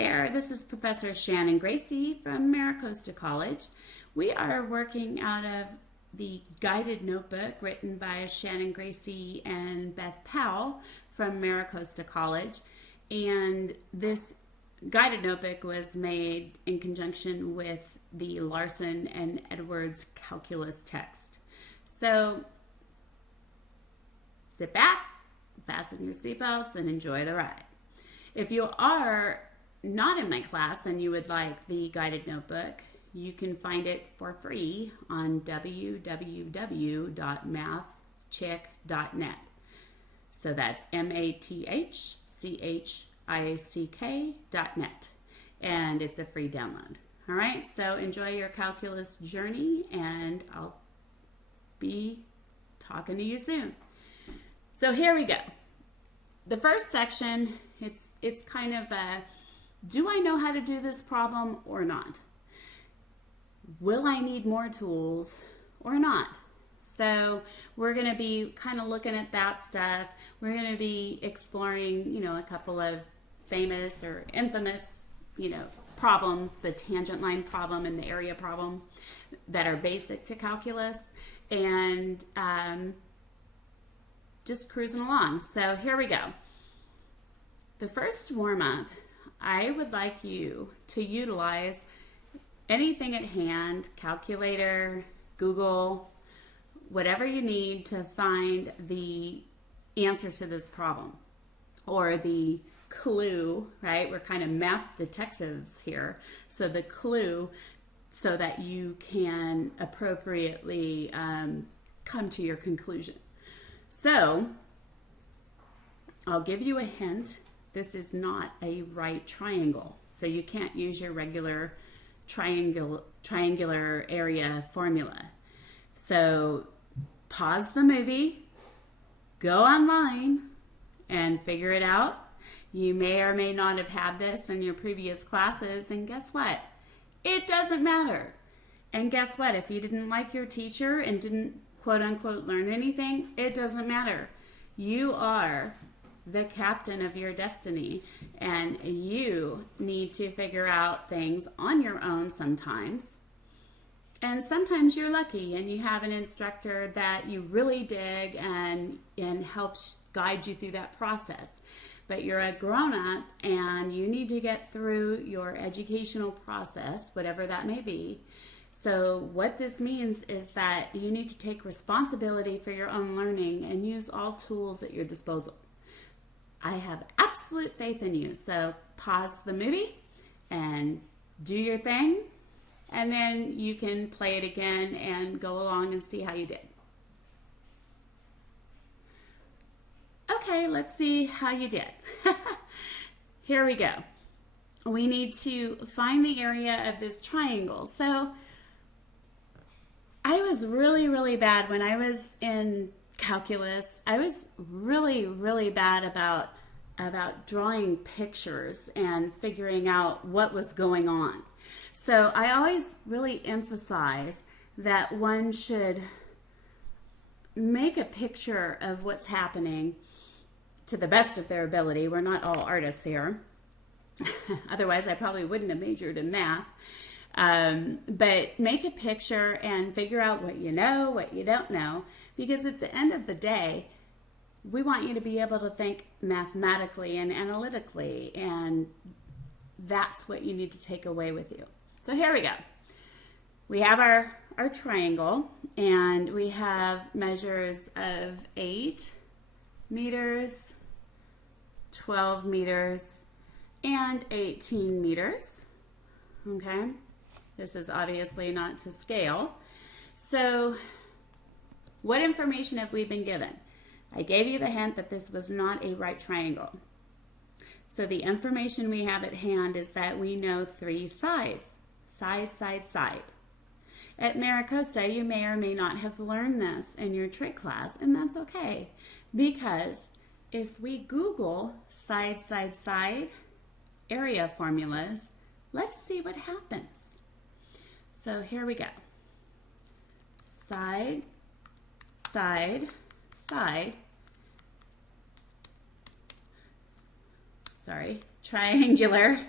there, this is Professor Shannon Gracey from Maricosta College. We are working out of the guided notebook written by Shannon Gracey and Beth Powell from Maricosta College. And this guided notebook was made in conjunction with the Larson and Edwards Calculus text. So sit back, fasten your seatbelts, and enjoy the ride. If you are not in my class and you would like the guided notebook, you can find it for free on www.mathchick.net. So that's mathchick.net. And it's a free download. All right, so enjoy your calculus journey, and I'll be talking to you soon. So here we go. The first section, it's kind of a, do I know how to do this problem or not? Will I need more tools or not? So we're going to be kind of looking at that stuff. We're going to be exploring, a couple of famous or infamous, problems, the tangent line problem and the area problem that are basic to calculus, and just cruising along. So here we go. The first warm-up, I would like you to utilize anything at hand, calculator, Google, whatever you need to find the answer to this problem or the clue, right? We're kind of math detectives here. So the clue so that you can appropriately come to your conclusion. So I'll give you a hint. This is not a right triangle. So you can't use your regular triangular area formula. So pause the movie, go online, and figure it out. You may or may not have had this in your previous classes, and guess what? It doesn't matter. And guess what? If you didn't like your teacher and didn't quote unquote learn anything, it doesn't matter. You are the captain of your destiny, and you need to figure out things on your own sometimes. And sometimes you're lucky and you have an instructor that you really dig and helps guide you through that process. But you're a grown-up and you need to get through your educational process, whatever that may be. So what this means is that you need to take responsibility for your own learning and use all tools at your disposal. I have absolute faith in you. So pause the movie and do your thing, and then you can play it again and go along and see how you did. Okay, let's see how you did. Here we go. We need to find the area of this triangle. So I was really, really bad when I was in calculus. I was really, really bad about drawing pictures and figuring out what was going on. So I always really emphasize that one should make a picture of what's happening to the best of their ability. We're not all artists here. Otherwise, I probably wouldn't have majored in math. But make a picture and figure out what you know, what you don't know, because at the end of the day, we want you to be able to think mathematically and analytically, and that's what you need to take away with you. So here we go. We have our triangle, and we have measures of 8 meters, 12 meters, and 18 meters. Okay? This is obviously not to scale. So what information have we been given? I gave you the hint that this was not a right triangle. So the information we have at hand is that we know 3 sides. Side, side, side. At Maricosta, you may or may not have learned this in your trig class, and that's okay. Because if we Google side, side, side area formulas, let's see what happens. So here we go. Side, side, side. Sorry, triangular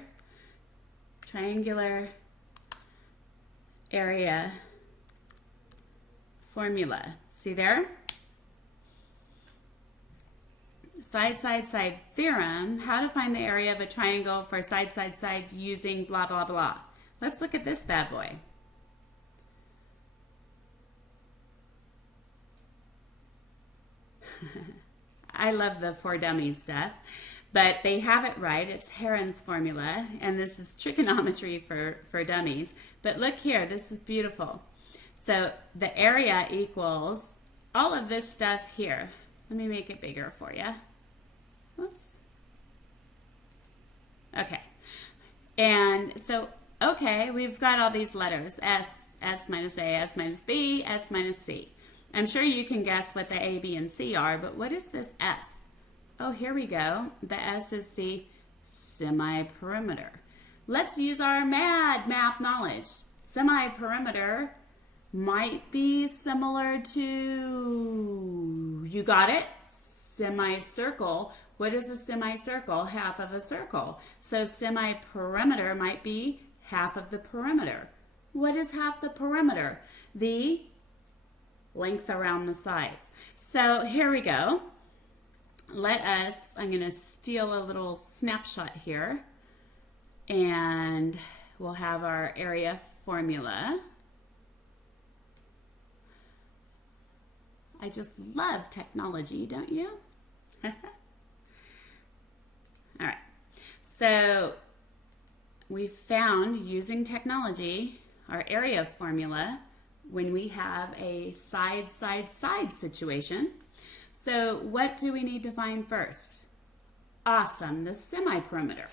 triangular area formula. See there? Side, side, side theorem, how to find the area of a triangle for side, side, side using blah, blah, blah. Let's look at this bad boy. I love the for dummies stuff, but they have it right. It's Heron's formula, and this is trigonometry for dummies. But look here, this is beautiful. So the area equals all of this stuff here. Let me make it bigger for you. Whoops. Okay. And so, okay, we've got all these letters. S, S minus A, S minus B, S minus C. I'm sure you can guess what the A, B, and C are, but what is this S? Oh, here we go. The S is the semiperimeter. Let's use our math knowledge. Semiperimeter might be similar to, you got it? Semicircle. What is a semicircle? Half of a circle. So semiperimeter might be half of the perimeter. What is half the perimeter? The length around the sides. So here we go. I'm going to steal a little snapshot here, and we'll have our area formula. I just love technology, don't you? All right. So we found, using technology, our area formula when we have a side, side, side situation. So what do we need to find first? Awesome, the semiperimeter.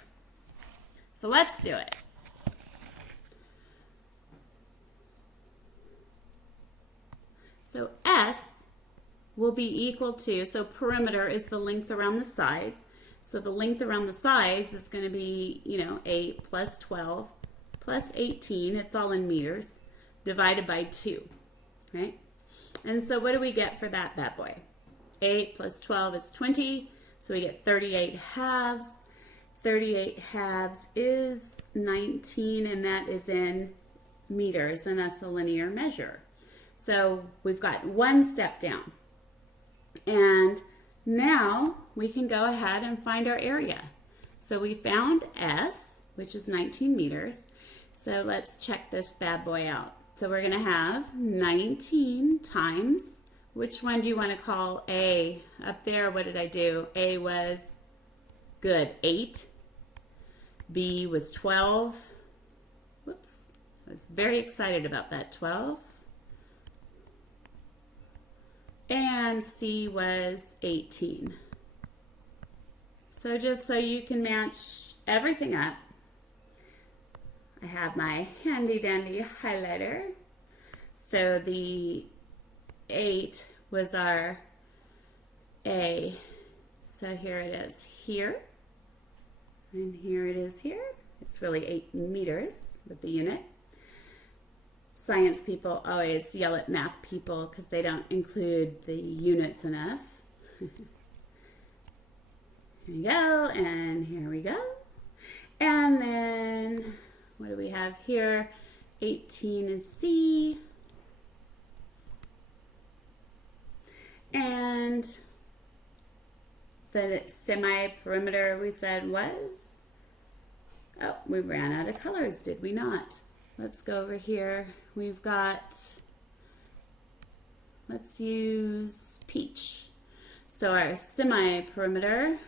So let's do it. So S will be equal to, so perimeter is the length around the sides. So the length around the sides is going to be, 8 plus 12 plus 18, it's all in meters, divided by 2, right? And so what do we get for that bad boy? 8 plus 12 is 20, so we get 38 halves. 38 halves is 19, and that is in meters, and that's a linear measure. So we've got one step down. And now we can go ahead and find our area. So we found S, which is 19 meters. So let's check this bad boy out. So we're going to have 19 times, which one do you want to call A? Up there, what did I do? A was, good, 8. B was 12. Whoops, I was very excited about that, 12. And C was 18. So just so you can match everything up, I have my handy dandy highlighter. So the 8 was our A. So here it is here. And here it is here. It's really 8 meters with the unit. Science people always yell at math people because they don't include the units enough. Here we go, and here we go. And then, what do we have here? 18 is C. And the semi-perimeter we said was, oh, we ran out of colors, did we not? Let's go over here. We've got, let's use peach. So our semi-perimeter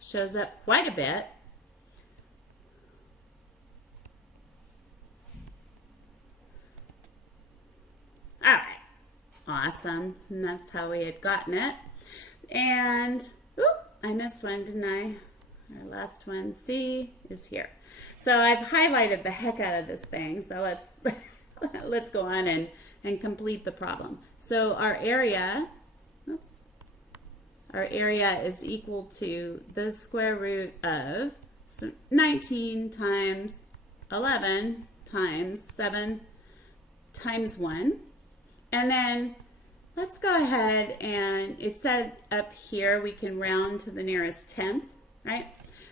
shows up quite a bit. All right, awesome. And that's how we had gotten it. And, oop, I missed one, didn't I? Our last one, C, is here. So I've highlighted the heck out of this thing. So let's go on and complete the problem. So our area, oops, our area is equal to the square root of 19 times 11 times 7 times 1. And then let's go ahead, and it said up here we can round to the nearest tenth, right?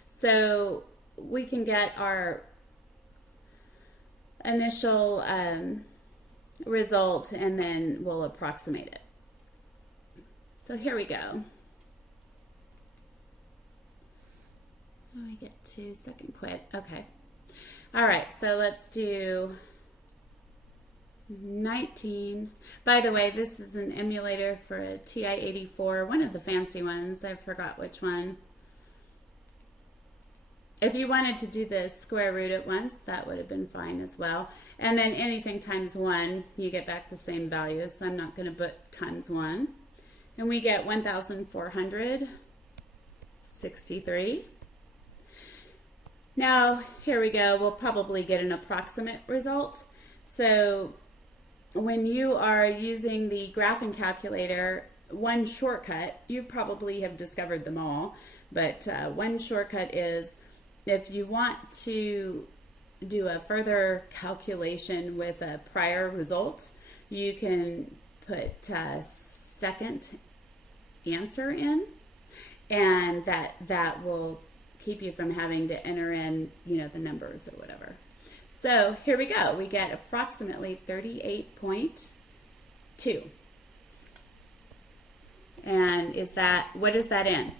So we can get our initial result, and then we'll approximate it. So here we go. Let me get to second quit. Okay. All right, so let's do 19. By the way, this is an emulator for a TI-84, one of the fancy ones. I forgot which one. If you wanted to do the square root at once, that would have been fine as well. And then anything times 1, you get back the same value, so I'm not going to put times 1. And we get 1,463. Now, here we go. We'll probably get an approximate result. So when you are using the graphing calculator, one shortcut, you probably have discovered them all, but one shortcut is if you want to do a further calculation with a prior result, you can put second answer in, and that will keep you from having to enter in, the numbers or whatever. So here we go. We get approximately 38.2. And what is that in?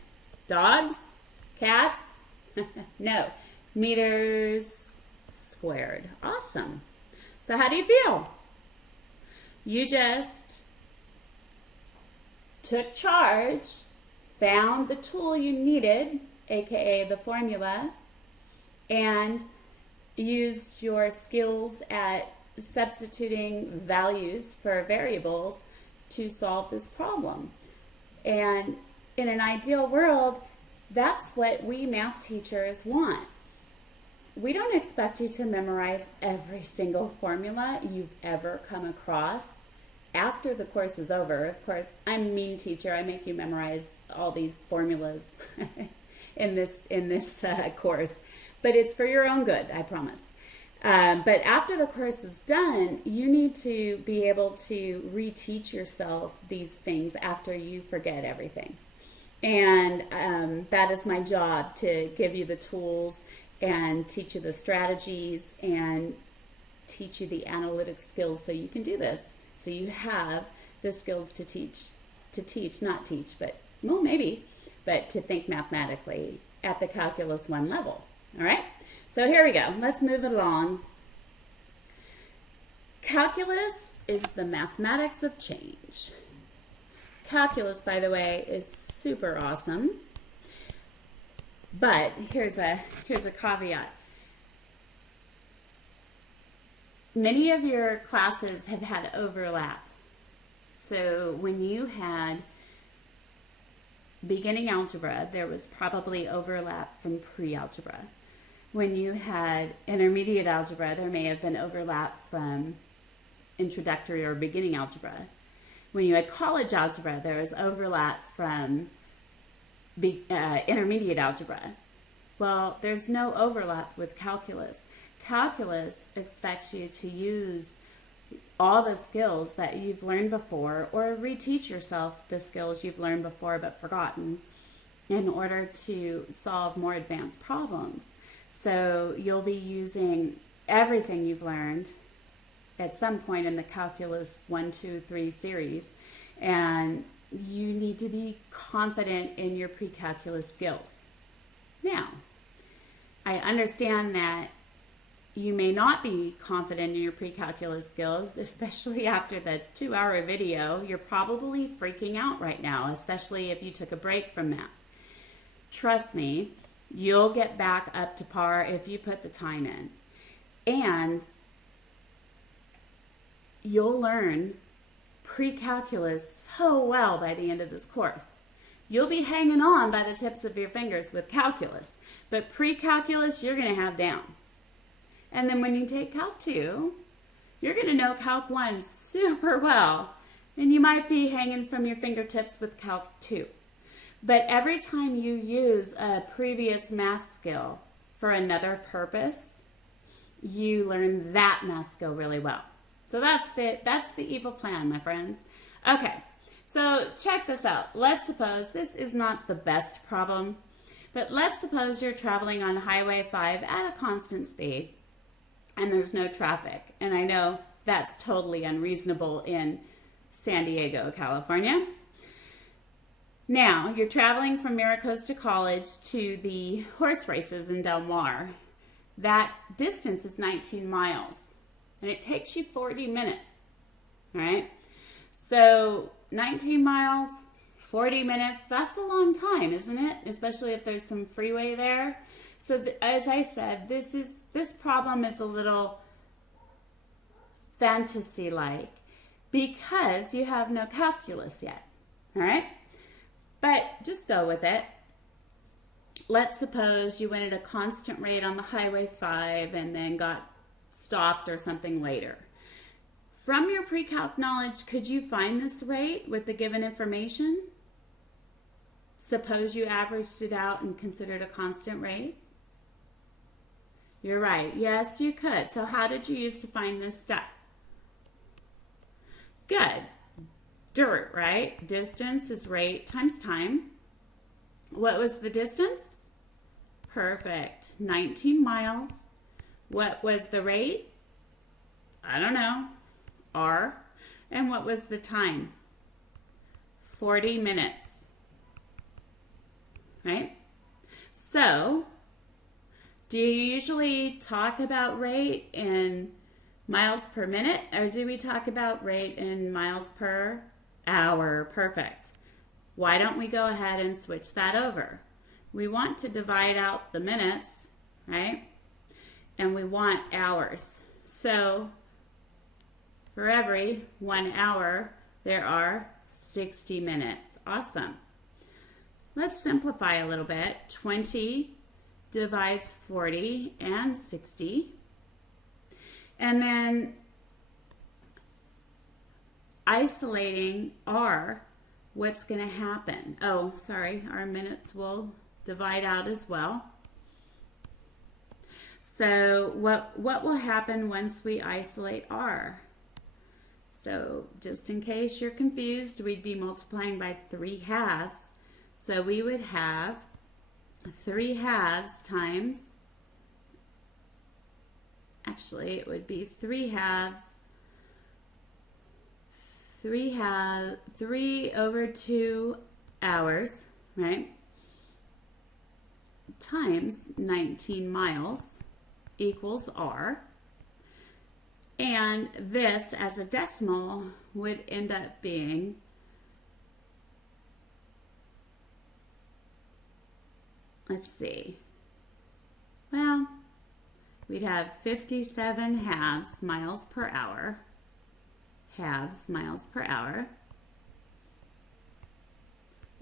Dogs? Cats? No. Meters squared. Awesome. So how do you feel? You just took charge, found the tool you needed, aka the formula, and used your skills at substituting values for variables to solve this problem. And in an ideal world, that's what we math teachers want. We don't expect you to memorize every single formula you've ever come across after the course is over. Of course, I'm a mean teacher. I make you memorize all these formulas in this course, but it's for your own good, I promise. But after the course is done, you need to be able to reteach yourself these things after you forget everything. And that is my job, to give you the tools and teach you the strategies and teach you the analytic skills so you can do this. So you have the skills to not teach, but, well, maybe, but to think mathematically at the Calculus 1 level. All right? So here we go. Let's move it along. Calculus is the mathematics of change. Calculus, by the way, is super awesome. But here's a caveat. Many of your classes have had overlap. So when you had beginning algebra, there was probably overlap from pre-algebra. When you had intermediate algebra, there may have been overlap from introductory or beginning algebra. When you had college algebra, there was overlap from intermediate algebra. Well, there's no overlap with calculus. Calculus expects you to use all the skills that you've learned before, or reteach yourself the skills you've learned before but forgotten, in order to solve more advanced problems. So you'll be using everything you've learned at some point in the Calculus 1, 2, 3 series, and you need to be confident in your pre-calculus skills. Now, I understand that you may not be confident in your pre-calculus skills, especially after the 2-hour video. You're probably freaking out right now, especially if you took a break from math. Trust me, you'll get back up to par if you put the time in. And you'll learn pre-calculus so well by the end of this course. You'll be hanging on by the tips of your fingers with calculus, but pre-calculus you're going to have down. And then when you take Calc 2, you're going to know Calc 1 super well, and you might be hanging from your fingertips with Calc 2. But every time you use a previous math skill for another purpose, you learn that math skill really well. So that's the evil plan, my friends. Okay, so check this out. Let's suppose this is not the best problem, but let's suppose you're traveling on Highway 5 at a constant speed, and there's no traffic. And I know that's totally unreasonable in San Diego, California. Now, you're traveling from Maricosta College to the horse races in Del Mar. That distance is 19 miles, and it takes you 40 minutes, right? So 19 miles, 40 minutes, that's a long time, isn't it? Especially if there's some freeway there. So as I said, this problem is a little fantasy-like because you have no calculus yet, all right? But just go with it. Let's suppose you went at a constant rate on the Highway 5 and then got stopped or something later. From your pre-calc knowledge, could you find this rate with the given information? Suppose you averaged it out and considered a constant rate? You're right. Yes, you could. So how did you use to find this stuff? Good. Dirt, right? Distance is rate times time. What was the distance? Perfect. 19 miles. What was the rate? I don't know. R. And what was the time? 40 minutes. Right? So, do you usually talk about rate in miles per minute, or do we talk about rate in miles per hour? Perfect. Why don't we go ahead and switch that over? We want to divide out the minutes, right? And we want hours. So for every 1 hour, there are 60 minutes. Awesome. Let's simplify a little bit. 20 divides 40 and 60. And then isolating R, what's going to happen? Oh, sorry, our minutes will divide out as well. So what will happen once we isolate R? So just in case you're confused, we'd be multiplying by 3/2. So we would have 3/2 times, actually it would be 3/2, 3 over 2 hours, right? Times 19 miles equals R. And this as a decimal would end up being let's see. Well, we'd have 57 halves miles per hour. Halves miles per hour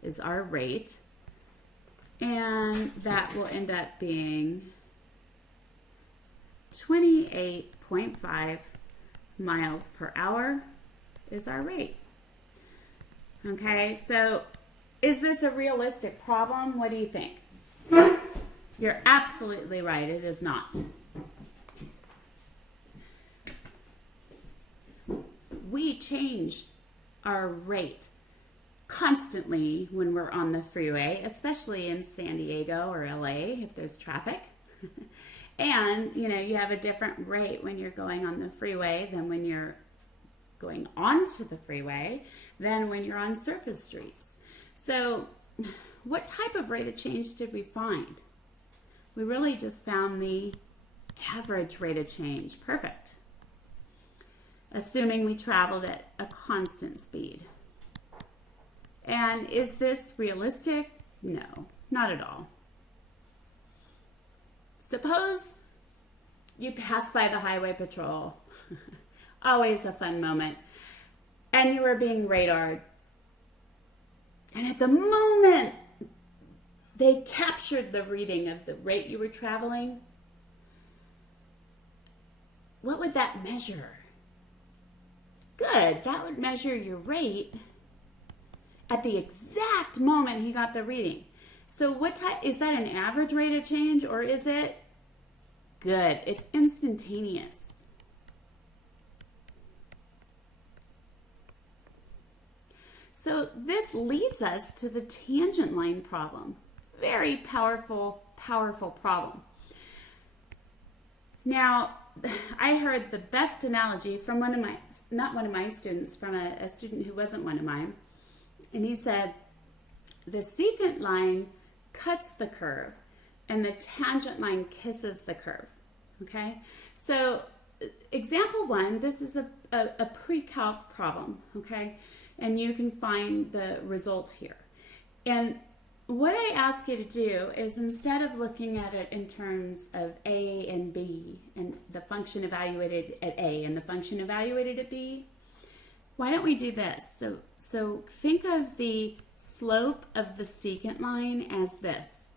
is our rate. And that will end up being 28.5 miles per hour is our rate. Okay, so is this a realistic problem? What do you think? You're absolutely right, it is not. We change our rate constantly when we're on the freeway, especially in San Diego or LA if there's traffic. And, you have a different rate when you're going on the freeway than when you're going onto the freeway than when you're on surface streets. So what type of rate of change did we find? We really just found the average rate of change. Perfect. Assuming we traveled at a constant speed. And is this realistic? No, not at all. Suppose you pass by the highway patrol. Always a fun moment. And you were being radared. And at the moment they captured the reading of the rate you were traveling, what would that measure? Good, that would measure your rate at the exact moment he got the reading. So what type, is that an average rate of change or is it good? It's instantaneous. So this leads us to the tangent line problem. Very powerful, powerful problem. Now, I heard the best analogy from not one of my students, from a student who wasn't one of mine. And he said, the secant line cuts the curve and the tangent line kisses the curve. Okay? So example 1, this is a PreCalc problem. Okay? And you can find the result here. And what I ask you to do is, instead of looking at it in terms of A and B and the function evaluated at A and the function evaluated at B, why don't we do this? So think of the slope of the secant line as this.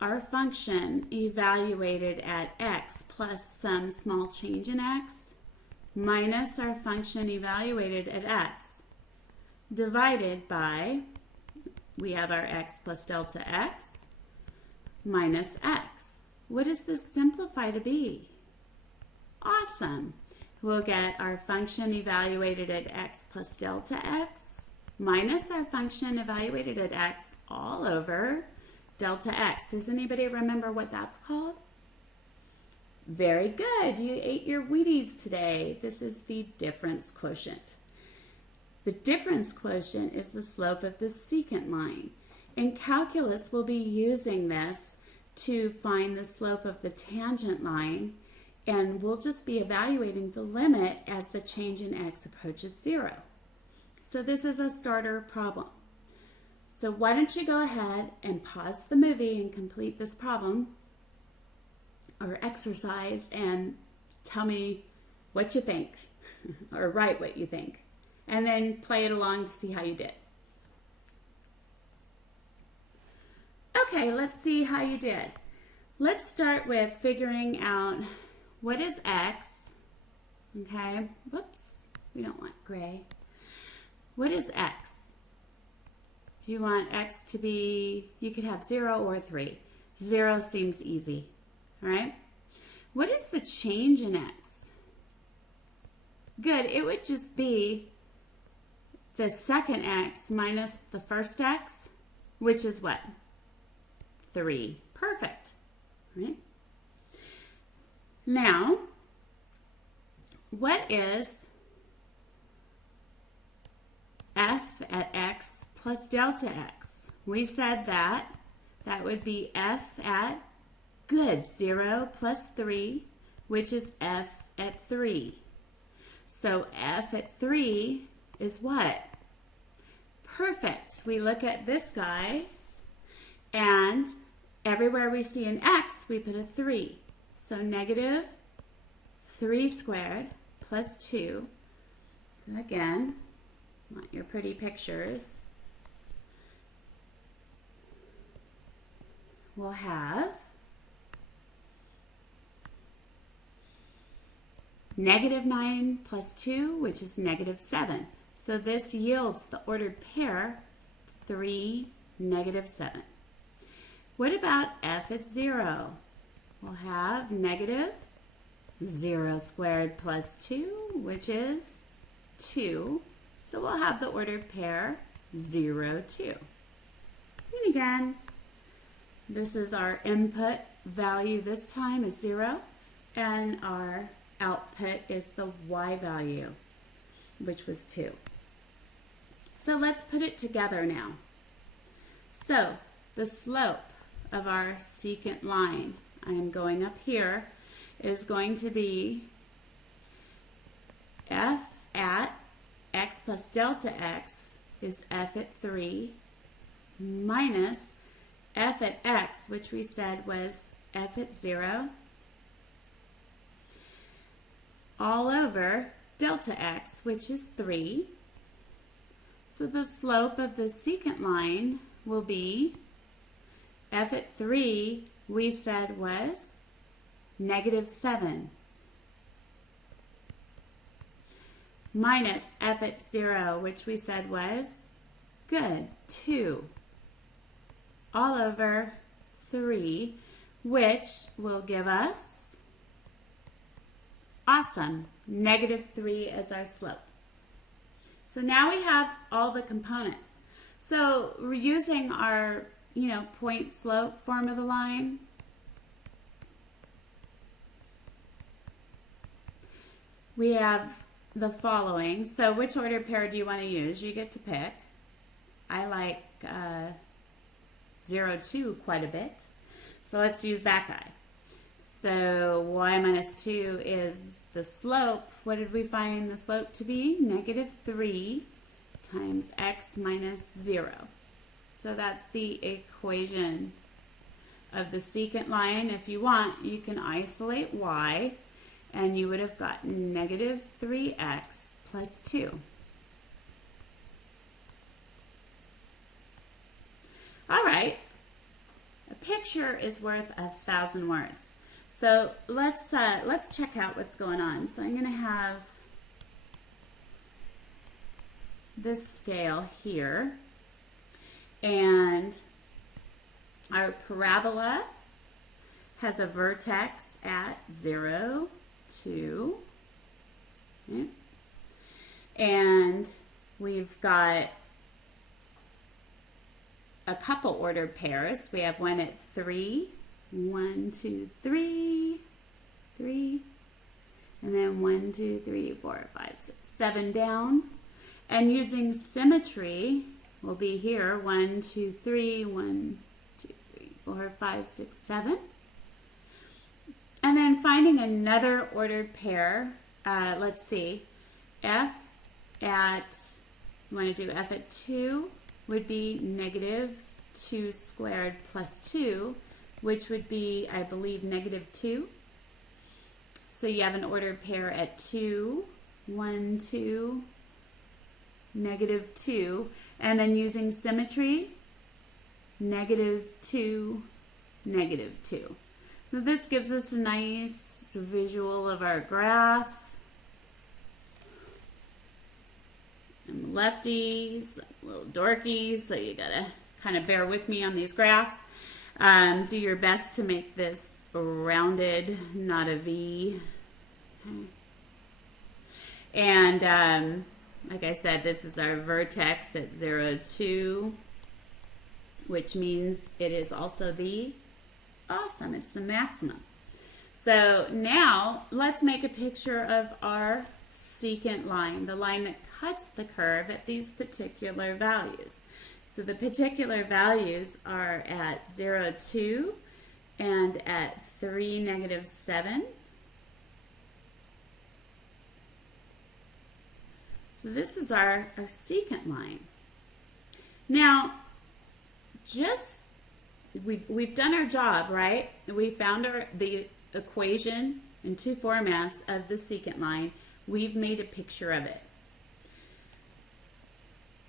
Our function evaluated at x plus some small change in x minus our function evaluated at x divided by, we have our x plus delta x minus x. What does this simplify to be? Awesome. We'll get our function evaluated at x plus delta x minus our function evaluated at x all over delta x. Does anybody remember what that's called? Very good. You ate your Wheaties today. This is the difference quotient. The difference quotient is the slope of the secant line. In calculus, we'll be using this to find the slope of the tangent line, and we'll just be evaluating the limit as the change in x approaches 0. So this is a starter problem. So why don't you go ahead and pause the movie and complete this problem or exercise and tell me what you think, or write what you think. And then play it along to see how you did. Okay, let's see how you did. Let's start with figuring out what is x. Okay, whoops, we don't want gray. What is x? Do you want x to be, you could have 0 or 3. 0 seems easy, all right? What is the change in x? Good, it would just be the second x minus the first x, which is what? 3. Perfect. Right? Now, what is f at x plus delta x? We said that would be f at, good, 0 plus 3, which is f at 3. So f at 3 is what? Perfect. We look at this guy, and everywhere we see an x, we put a 3. So negative 3 squared plus 2. So again, want your pretty pictures. We'll have negative 9 plus 2, which is negative 7. So this yields the ordered pair 3, negative 7. What about f at 0? We'll have negative 0 squared plus 2, which is 2. So we'll have the ordered pair 0, 2. And again, this is our input value this time is 0, and our output is the y value, which was 2. So let's put it together now. So the slope of our secant line, I am going up here, is going to be f at x plus delta x is f at 3 minus f at x, which we said was f at 0, all over delta x, which is 3. So the slope of the secant line will be f at 3, we said was negative 7, minus f at 0, which we said was, good, 2, all over 3, which will give us, awesome, negative 3 as our slope. So now we have all the components. So we're using our, point slope form of the line. we have the following. So which ordered pair do you want to use? You get to pick. I like 0, 2 quite a bit. So let's use that guy. So y minus 2 is the slope. What did we find the slope to be? -3 times x minus 0. So that's the equation of the secant line. If you want, you can isolate y, and you would have gotten -3x plus 2. All right, a picture is worth 1,000 words. So let's check out what's going on. So I'm going to have this scale here, and our parabola has a vertex at 0, 2, okay. And we've got a couple ordered pairs. We have one at 3, 1, 2, 3, 3, and then 1, 2, 3, 4, 5, 6, 7 down. And using symmetry, we'll be here 1, 2, 3, 1, 2, 3, 4, 5, 6, 7. And then finding another ordered pair. Let's see, f at, you want to do f at 2 would be -2 squared plus 2, which would be, I believe, -2. So you have an ordered pair at 2, 1, 2, -2, and then using symmetry, -2, -2. So this gives us a nice visual of our graph. I'm lefties, a little dorky, so you gotta kind of bear with me on these graphs. Do your best to make this rounded, not a V. Okay. And like I said, this is our vertex at 0, 2, which means it is also the awesome, it's the maximum. So now let's make a picture of our secant line, the line that cuts the curve at these particular values. So the particular values are at 0, 2 and at 3, -7. So this is our secant line. Now, we've done our job, right? We found the equation in 2 formats of the secant line. We've made a picture of it.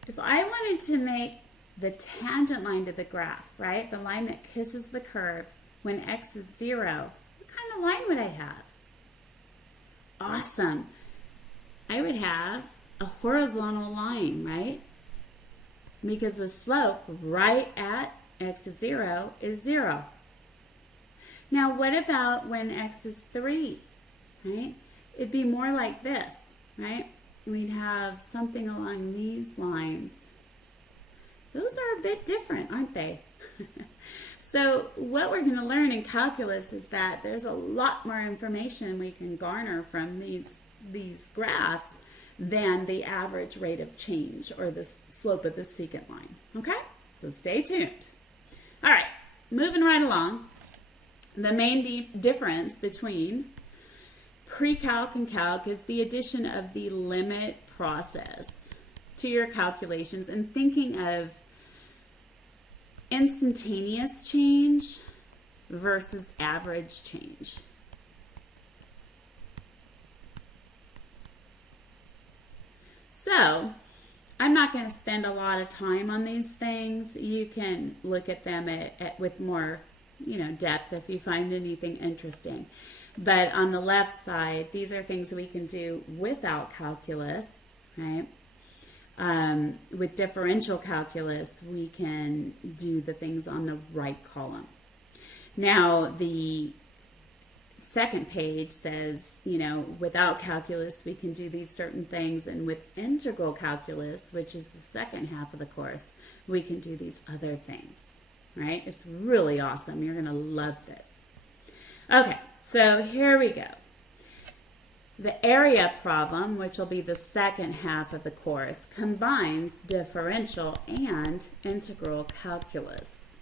If I wanted to make the tangent line to the graph, right, the line that kisses the curve when x is 0, what kind of line would I have? Awesome. I would have a horizontal line, right? Because the slope right at x is 0 is 0. Now, what about when x is 3, right? It'd be more like this, right? We'd have something along these lines. Those are a bit different, aren't they? So what we're going to learn in calculus is that there's a lot more information we can garner from these graphs than the average rate of change or the slope of the secant line. Okay? So stay tuned. All right, moving right along. The main difference between PreCalc and Calc is the addition of the limit process to your calculations and thinking of instantaneous change versus average change. So, I'm not going to spend a lot of time on these things. You can look at them with more, depth if you find anything interesting. But on the left side, these are things we can do without calculus, right? With differential calculus, we can do the things on the right column. Now, the second page says, without calculus, we can do these certain things. And with integral calculus, which is the second half of the course, we can do these other things, right? It's really awesome. You're going to love this. Okay, so here we go. The area problem, which will be the second half of the course, combines differential and integral calculus.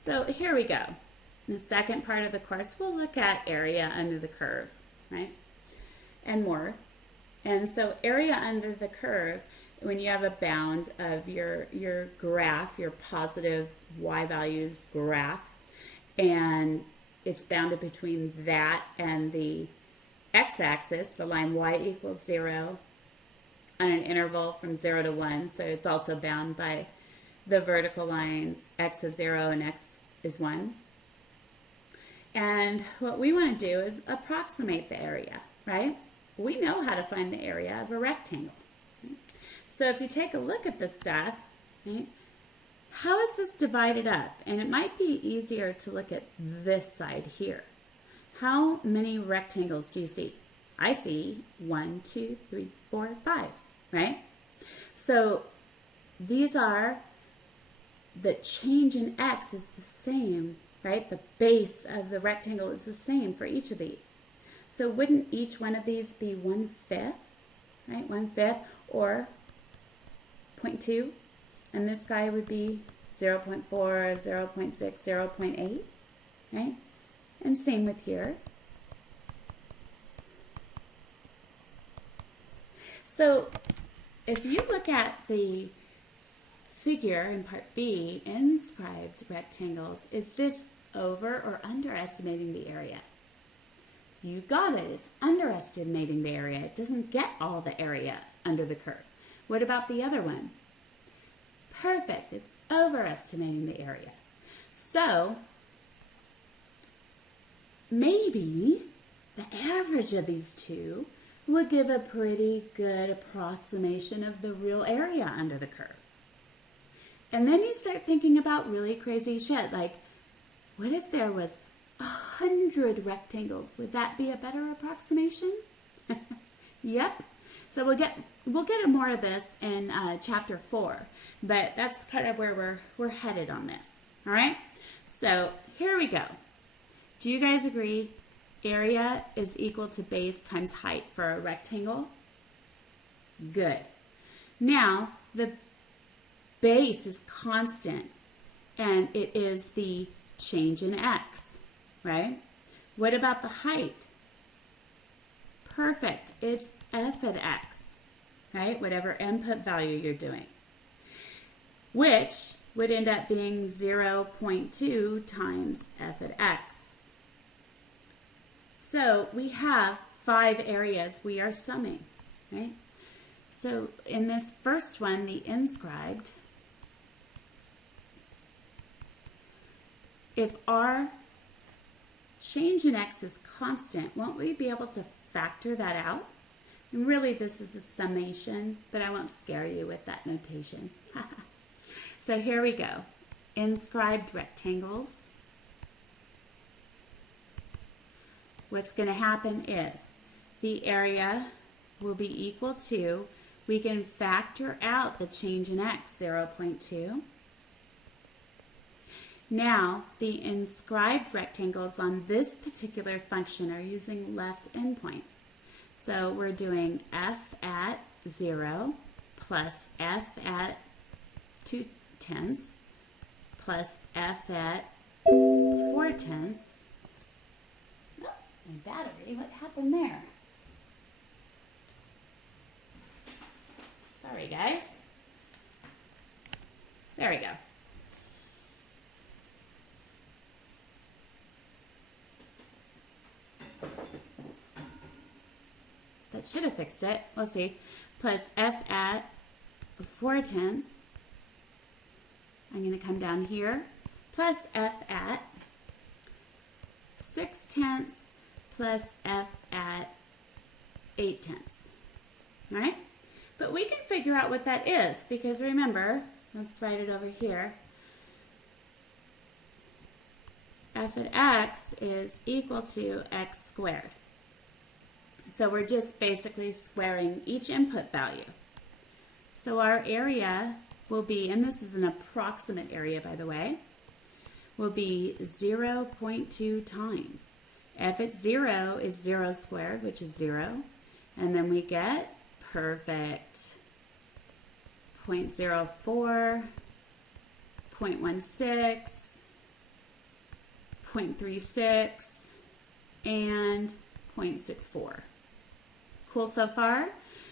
So here we go. The second part of the course, we'll look at area under the curve, right? And more. And so area under the curve, when you have a bound of your graph, your positive y values graph, and it's bounded between that and the x-axis, the line y equals 0, on an interval from 0 to 1. So it's also bound by the vertical lines x is 0 and x is 1. And what we want to do is approximate the area, right? We know how to find the area of a rectangle. So if you take a look at this stuff, right, how is this divided up? And it might be easier to look at this side here. How many rectangles do you see? I see 1, 2, 3, 4, 5, right? So these are, the change in x is the same, right? The base of the rectangle is the same for each of these. So wouldn't each one of these be 1/5, right? 1/5 or 0.2, and this guy would be 0.4, 0.6, 0.8, right? And same with here. So if you look at the figure in part B, inscribed rectangles, is this over or underestimating the area? You got it. It's underestimating the area. It doesn't get all the area under the curve. What about the other one? Perfect. It's overestimating the area. So maybe the average of these two would give a pretty good approximation of the real area under the curve. And then you start thinking about really crazy shit, like, what if there was 100 rectangles? Would that be a better approximation? Yep. So we'll get more of this in chapter 4, but that's kind of where we're headed on this. All right. So here we go. Do you guys agree? Area is equal to base times height for a rectangle. Good. Now the base is constant, and it is the change in x, right? What about the height? Perfect. It's f at x, right? Whatever input value you're doing, which would end up being 0.2 times f at x. So we have 5 areas we are summing, right? So in this first one, the inscribed, if our change in x is constant, won't we be able to factor that out? And really, this is a summation, but I won't scare you with that notation. So here we go. Inscribed rectangles. What's going to happen is the area will be equal to, we can factor out the change in x, 0.2. Now, the inscribed rectangles on this particular function are using left endpoints. So we're doing f at 0 plus f at 2/10 plus f at 4/10. Oh, my battery, what happened there? Sorry, guys. There we go. That should have fixed it. We'll see. Plus f at 4/10. I'm going to come down here. Plus f at 6/10 plus f at 8/10. All right? But we can figure out what that is, because remember, let's write it over here. F at x is equal to x squared. So we're just basically squaring each input value. So our area will be, and this is an approximate area, by the way, will be 0.2 times. F at 0 is 0 squared, which is 0. And then we get perfect 0.04, 0.16, 0.36, and 0.64. Cool so far?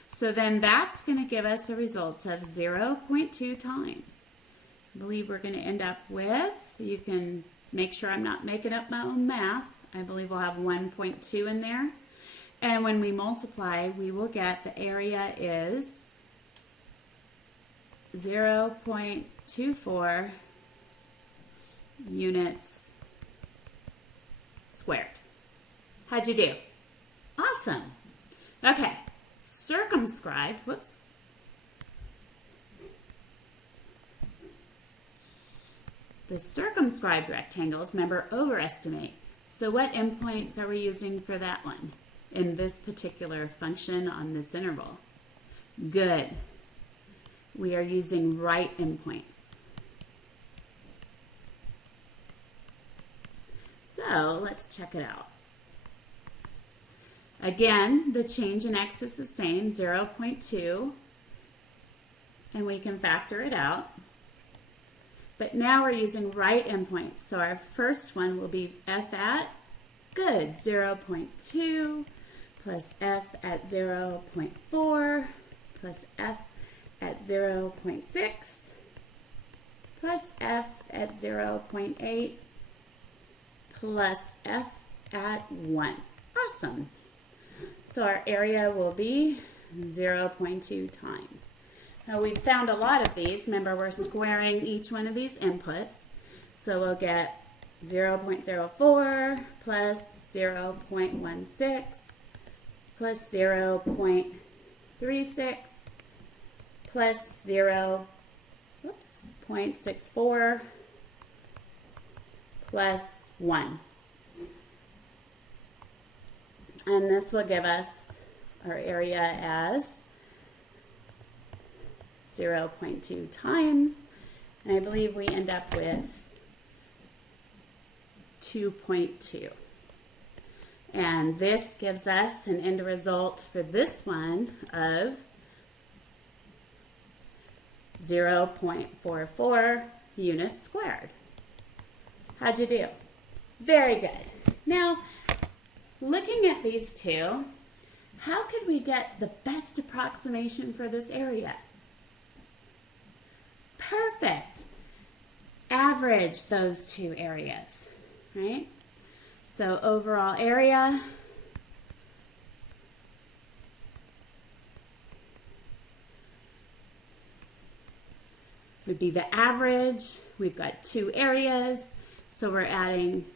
So then that's going to give us a result of 0.2 times. I believe we're going to end up with, you can make sure I'm not making up my own math, I believe we'll have 1.2 in there. And when we multiply, we will get the area is 0.24 units squared. How'd you do? Awesome. Okay, circumscribed, whoops. The circumscribed rectangles, remember, overestimate. So what endpoints are we using for that one in this particular function on this interval? Good. We are using right endpoints. So let's check it out. Again, the change in x is the same, 0.2, and we can factor it out. But now we're using right endpoints. So our first one will be f at, good, 0.2 plus f at 0.4 plus f at 0.6 plus f at 0.8 plus f at 1. Awesome. So our area will be 0.2 times. Now we've found a lot of these. Remember, we're squaring each one of these inputs. So we'll get 0.04 plus 0.16 plus 0.36 plus 0.64 plus 1. And this will give us our area as 0.2 times, and I believe we end up with 2.2. And this gives us an end result for this one of 0.44 units squared. How'd you do? Very good. Now, looking at these two, how could we get the best approximation for this area? Perfect. Average those two areas, right? So overall area would be the average. We've got two areas, so we're adding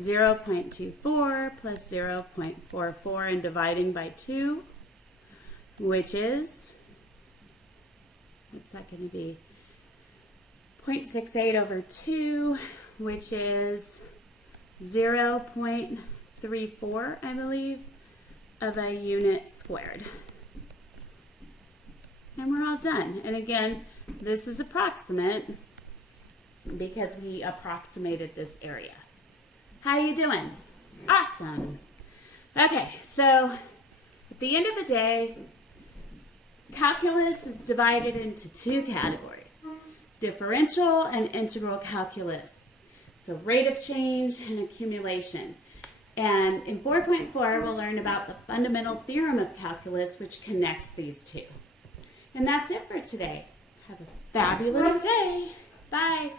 0.24 plus 0.44 and dividing by 2, which is, what's that going to be? 0.68 over 2, which is 0.34, I believe, of a unit squared. And we're all done. And again, this is approximate because we approximated this area. How you doing? Awesome. Okay, so at the end of the day, calculus is divided into two categories. Differential and integral calculus. So rate of change and accumulation. And in 4.4, we'll learn about the fundamental theorem of calculus, which connects these two. And that's it for today. Have a fabulous day. Bye.